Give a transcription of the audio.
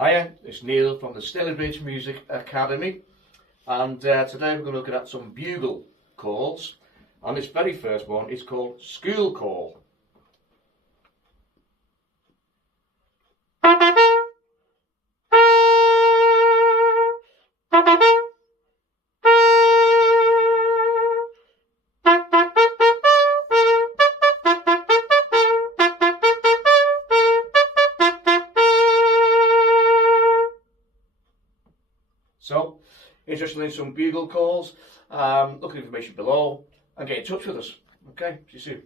Hiya, it's Neal from the Stalybridge Music Academy, and today we're going to look at some bugle chords, and this very first one is called School Call. So, interested in some bugle calls, look at the information below and get in touch with us. Okay, see you soon.